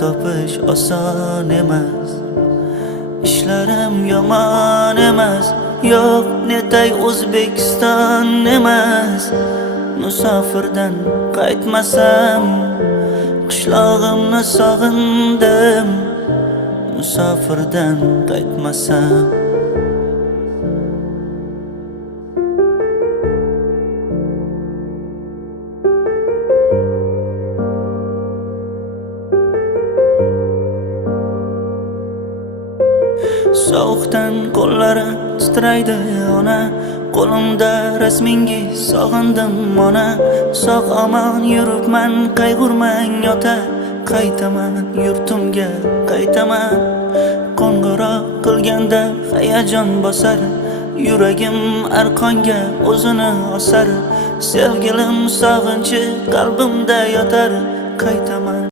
topish oson emas. İşlerim yomon emas, yo'q netay O'zbekiston emas. Musofirdan qaytmasam, qishlog'imni sog'indim. Musofirdan qaytmasam. Sovuqdan qo'llari titraydi ona, qo'limda rasmingiz sog'indim ona. Sog' omon yuribman, qayg'urmang ota, qaytaman yurtimga qaytaman. Qo'ng'iroq qilganda hayajon bosar, yuragim arqonga o'zini osar. Sevgilim sog'inchi qalbimda yotar, qaytaman.